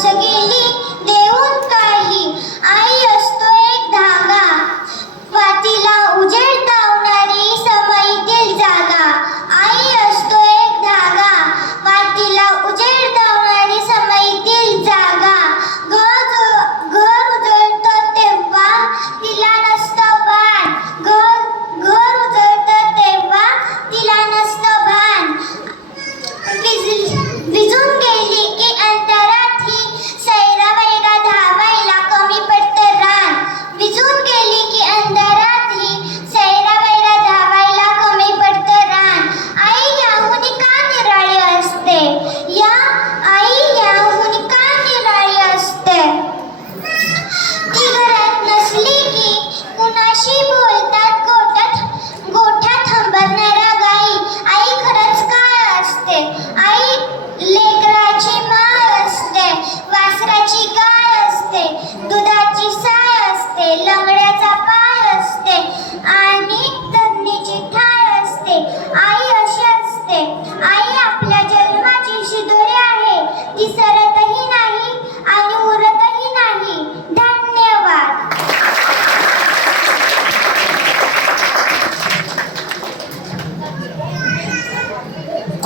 seguir.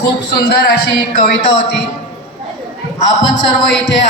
खूप सुंदर अशी कविता होती. आपण सर्व इथे